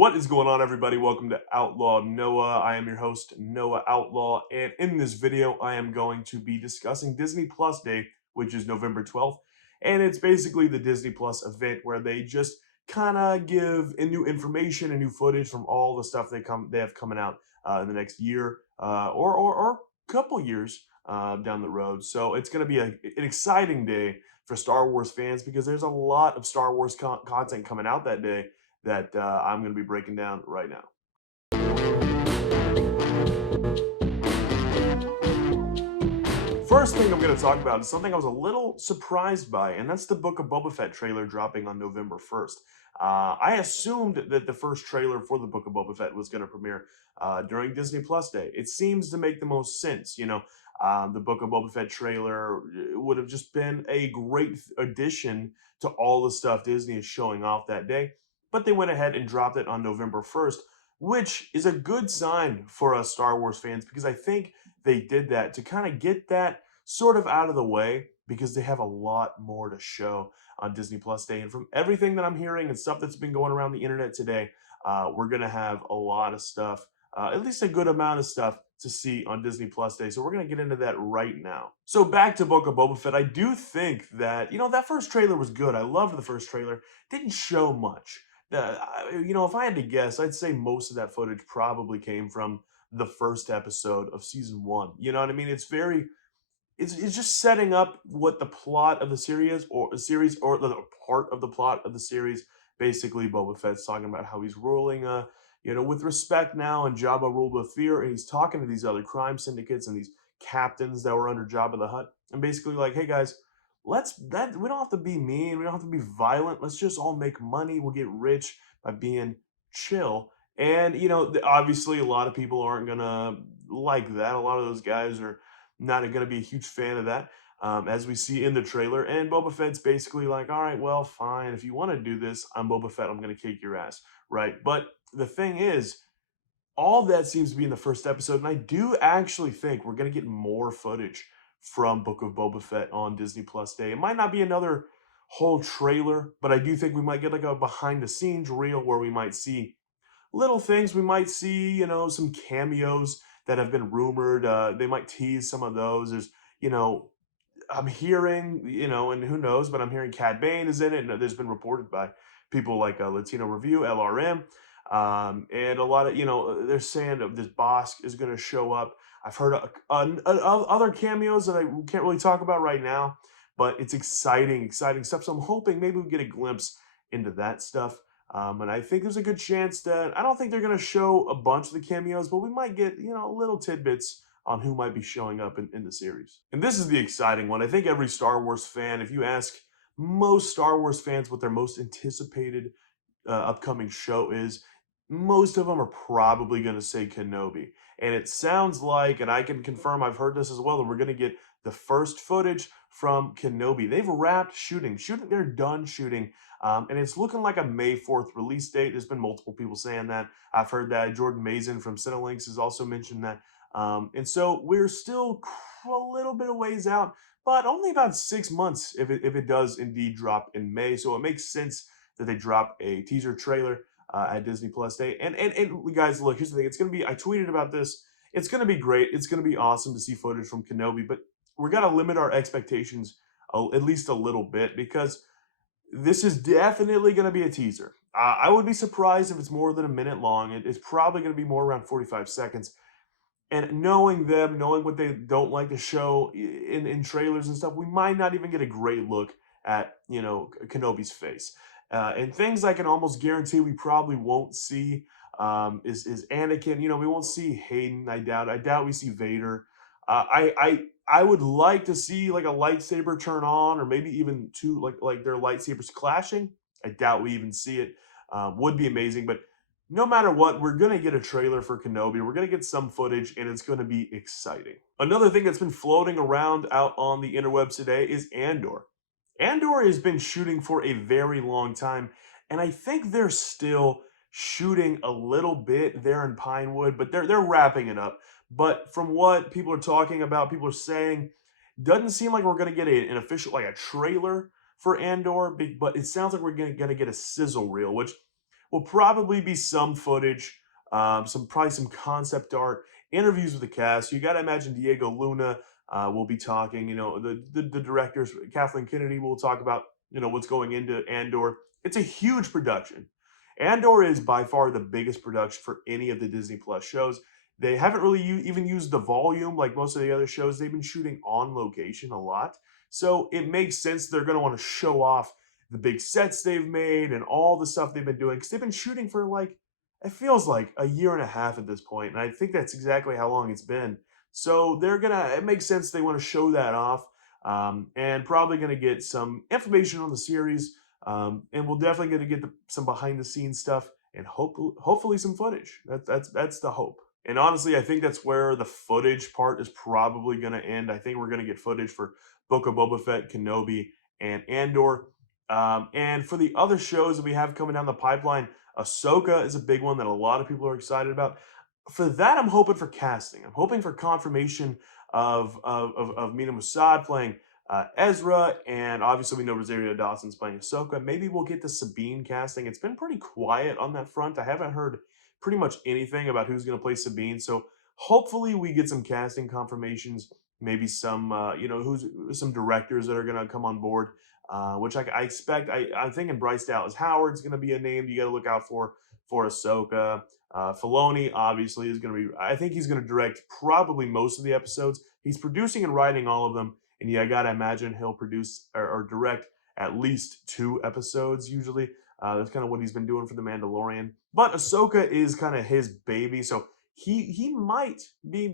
What is going on, everybody? Welcome to Outlaw Noah. I am your host, Noah Outlaw, and in this video, I am going to be discussing Disney Plus Day, which is November 12th, and it's basically the Disney Plus event where they just kind of give new information and new footage from all the stuff they have coming out in the next year or couple years down the road. So it's going to be an exciting day for Star Wars fans because there's a lot of Star Wars content coming out that day that I'm going to be breaking down right now. First thing I'm going to talk about is something I was a little surprised by, and that's the Book of Boba Fett trailer dropping on November 1st. I assumed that the first trailer for the Book of Boba Fett was going to premiere during Disney Plus Day. It seems to make the most sense, the Book of Boba Fett trailer would have just been a great addition to all the stuff Disney is showing off that day. But they went ahead and dropped it on November 1st, which is a good sign for us Star Wars fans because I think they did that to kind of get that sort of out of the way because they have a lot more to show on Disney Plus Day. And from everything that I'm hearing and stuff that's been going around the internet today, we're going to have a lot of stuff, at least a good amount of stuff to see on Disney Plus Day. So we're going to get into that right now. So back to Book of Boba Fett, I do think that, that first trailer was good. I loved the first trailer. Didn't show much. If I had to guess, I'd say most of that footage probably came from the first episode of season one. You know what I mean? It's just setting up what the plot of the series or the part of the plot of the series. Basically, Boba Fett's talking about how he's ruling, with respect now, and Jabba ruled with fear, and he's talking to these other crime syndicates and these captains that were under Jabba the Hutt, and basically like, hey guys, we don't have to be mean, we don't have to be violent. Let's just all make money. We'll get rich by being chill. And obviously, a lot of people aren't gonna like that. A lot of those guys are not going to be a huge fan of that, as we see in the trailer. And Boba Fett's basically like, all right, well, fine. If you want to do this, I'm Boba Fett. I'm going to kick your ass, right? But the thing is, all that seems to be in the first episode, and I do actually think we're going to get more footage from Book of Boba Fett on Disney Plus Day. It might not be another whole trailer, but I do think we might get like a behind-the-scenes reel where we might see little things. We might see, some cameos that have been rumored. They might tease some of those. I'm hearing, and who knows, but I'm hearing Cad Bane is in it. And there's been reported by people like Latino Review, LRM, and a lot of, they're saying that this Bosk is going to show up. I've heard other cameos that I can't really talk about right now, but it's exciting stuff. So I'm hoping maybe we get a glimpse into that stuff. And I think there's a good chance that I don't think they're going to show a bunch of the cameos, but we might get, little tidbits on who might be showing up in the series. And this is the exciting one. I think every Star Wars fan, if you ask most Star Wars fans what their most anticipated upcoming show is, most of them are probably going to say Kenobi. And it sounds like, and I can confirm, I've heard this as well, that we're going to get the first footage from Kenobi. They've wrapped shooting. They're done shooting. And it's looking like a May 4th release date. There's been multiple people saying that. I've heard that. Jordan Mazin from Cinelinx has also mentioned that. And so we're still a little bit of ways out, but only about 6 months if it does indeed drop in May. So it makes sense that they drop a teaser trailer at Disney Plus Day. And guys, look, here's the thing. It's going to be, I tweeted about this. It's going to be great. It's going to be awesome to see footage from Kenobi, but we're going to limit our expectations at least a little bit because this is definitely going to be a teaser. I would be surprised if it's more than a minute long. It's probably going to be more around 45 seconds. And knowing them, knowing what they don't like to show in trailers and stuff, we might not even get a great look at, Kenobi's face. And things I can almost guarantee we probably won't see is Anakin. We won't see Hayden, I doubt. I doubt we see Vader. I would like to see like a lightsaber turn on, or maybe even two like their lightsabers clashing. I doubt we even see it. Would be amazing, but no matter what, we're gonna get a trailer for Kenobi. We're gonna get some footage, and it's gonna be exciting. Another thing that's been floating around out on the interwebs today is Andor. Andor has been shooting for a very long time, and I think they're still shooting a little bit there in Pinewood, but they're wrapping it up. But from what people are talking about, people are saying, doesn't seem like we're going to get an official, like a trailer for Andor, but it sounds like we're going to get a sizzle reel, which will probably be some footage, probably some concept art, interviews with the cast. You got to imagine Diego Luna will be talking. You know, the directors, Kathleen Kennedy, will talk about what's going into Andor. It's a huge production. Andor is by far the biggest production for any of the Disney Plus shows. They haven't really even used the volume like most of the other shows. They've been shooting on location a lot. So it makes sense they're going to want to show off the big sets they've made and all the stuff they've been doing because they've been shooting for like, it feels like a year and a half at this point, and I think that's exactly how long it's been. So it makes sense they want to show that off, and probably going to get some information on the series, and we'll definitely going to get some behind the scenes stuff and hopefully some footage. That's the hope. And honestly, I think that's where the footage part is probably going to end. I think we're going to get footage for Book of Boba Fett, Kenobi, and Andor. And for the other shows that we have coming down the pipeline, Ahsoka is a big one that a lot of people are excited about. For that, I'm hoping for casting. I'm hoping for confirmation of Mina Mossad playing Ezra, and obviously we know Rosario Dawson's playing Ahsoka. Maybe we'll get the Sabine casting. It's been pretty quiet on that front. I haven't heard pretty much anything about who's going to play Sabine. So hopefully we get some casting confirmations. Maybe some who's some directors that are going to come on board. Which I expect. I'm thinking Bryce Dallas Howard's going to be a name you got to look out for Ahsoka. Filoni obviously is going to be. I think he's going to direct probably most of the episodes. He's producing and writing all of them, and yeah, I got to imagine he'll produce or direct at least 2 episodes usually. That's kind of what he's been doing for The Mandalorian. But Ahsoka is kind of his baby, so he might be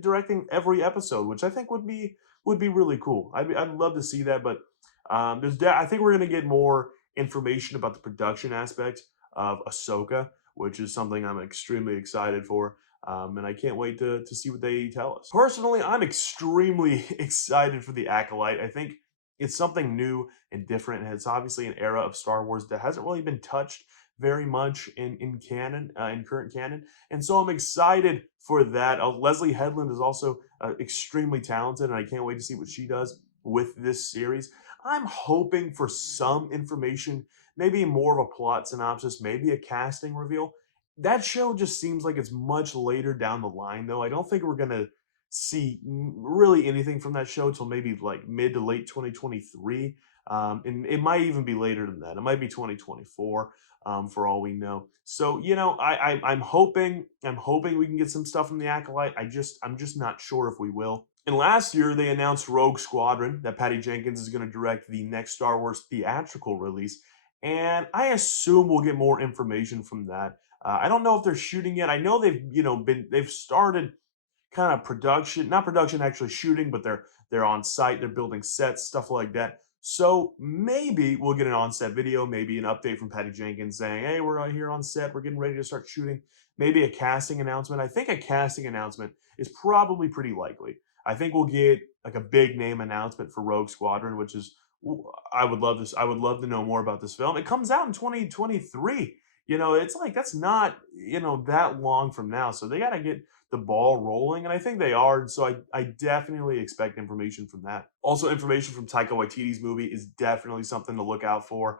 directing every episode, which I think would be really cool. I'd love to see that, but I think we're going to get more information about the production aspect of Ahsoka, which is something I'm extremely excited for. And I can't wait to see what they tell us. Personally, I'm extremely excited for the Acolyte. I think it's something new and different, and it's obviously an era of Star Wars that hasn't really been touched very much in canon, in current canon. And so I'm excited for that. Leslie Headland is also extremely talented, and I can't wait to see what she does with this series. I'm hoping for some information, maybe more of a plot synopsis, maybe a casting reveal. That show just seems like it's much later down the line, though. I don't think we're going to see really anything from that show till maybe like mid to late 2023. And it might even be later than that. It might be 2024, for all we know. So, I'm hoping we can get some stuff from the Acolyte. I'm just not sure if we will. And last year, they announced Rogue Squadron, that Patty Jenkins is going to direct the next Star Wars theatrical release. And I assume we'll get more information from that. I don't know if they're shooting yet. I know they've started kind of production, not production actually shooting, but they're on site, they're building sets, stuff like that. So maybe we'll get an on-set video, maybe an update from Patty Jenkins saying, "Hey, we're out here on set, we're getting ready to start shooting." Maybe a casting announcement. I think a casting announcement is probably pretty likely. I think we'll get like a big name announcement for Rogue Squadron, which is I would love this. I would love to know more about this film. It comes out in 2023. It's like that's not that long from now. So they got to get the ball rolling, and I think they are. And so I definitely expect information from that. Also, information from Taika Waititi's movie is definitely something to look out for.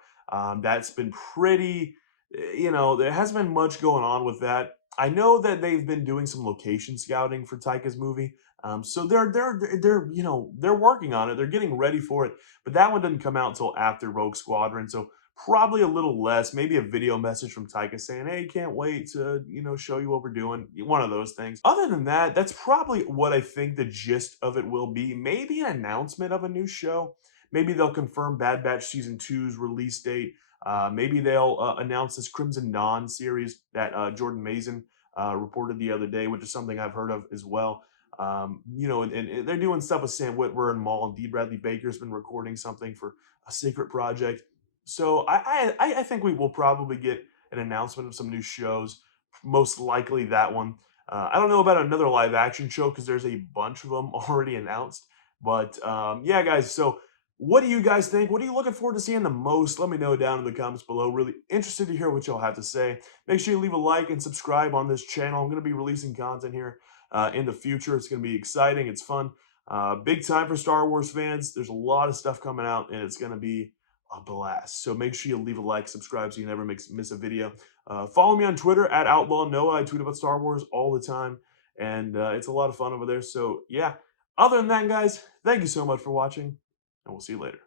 That's been pretty, there hasn't been much going on with that. I know that they've been doing some location scouting for Taika's movie. So they're working on it. They're getting ready for it. But that one didn't come out until after Rogue Squadron. So probably a little less, maybe a video message from Taika saying, "Hey, can't wait to, show you what we're doing." One of those things. Other than that, that's probably what I think the gist of it will be. Maybe an announcement of a new show. Maybe they'll confirm Bad Batch Season Two's release date. Maybe they'll announce this Crimson Dawn series that Jordan Mazin reported the other day, which is something I've heard of as well. And they're doing stuff with Sam Witwer and Maul, and D. Bradley Baker's been recording something for a secret project. So I think we will probably get an announcement of some new shows, most likely that one. I don't know about another live action show because there's a bunch of them already announced. But yeah, guys, so what do you guys think? What are you looking forward to seeing the most? Let me know down in the comments below. Really interested to hear what y'all have to say. Make sure you leave a like and subscribe on this channel. I'm going to be releasing content here in the future. It's going to be exciting. It's fun. Big time for Star Wars fans. There's a lot of stuff coming out, and it's going to be a blast. So make sure you leave a like, subscribe so you never miss a video. Follow me on Twitter at Outlaw Noah. I tweet about Star Wars all the time, and it's a lot of fun over there. So yeah, other than that, guys, thank you so much for watching, and we'll see you later.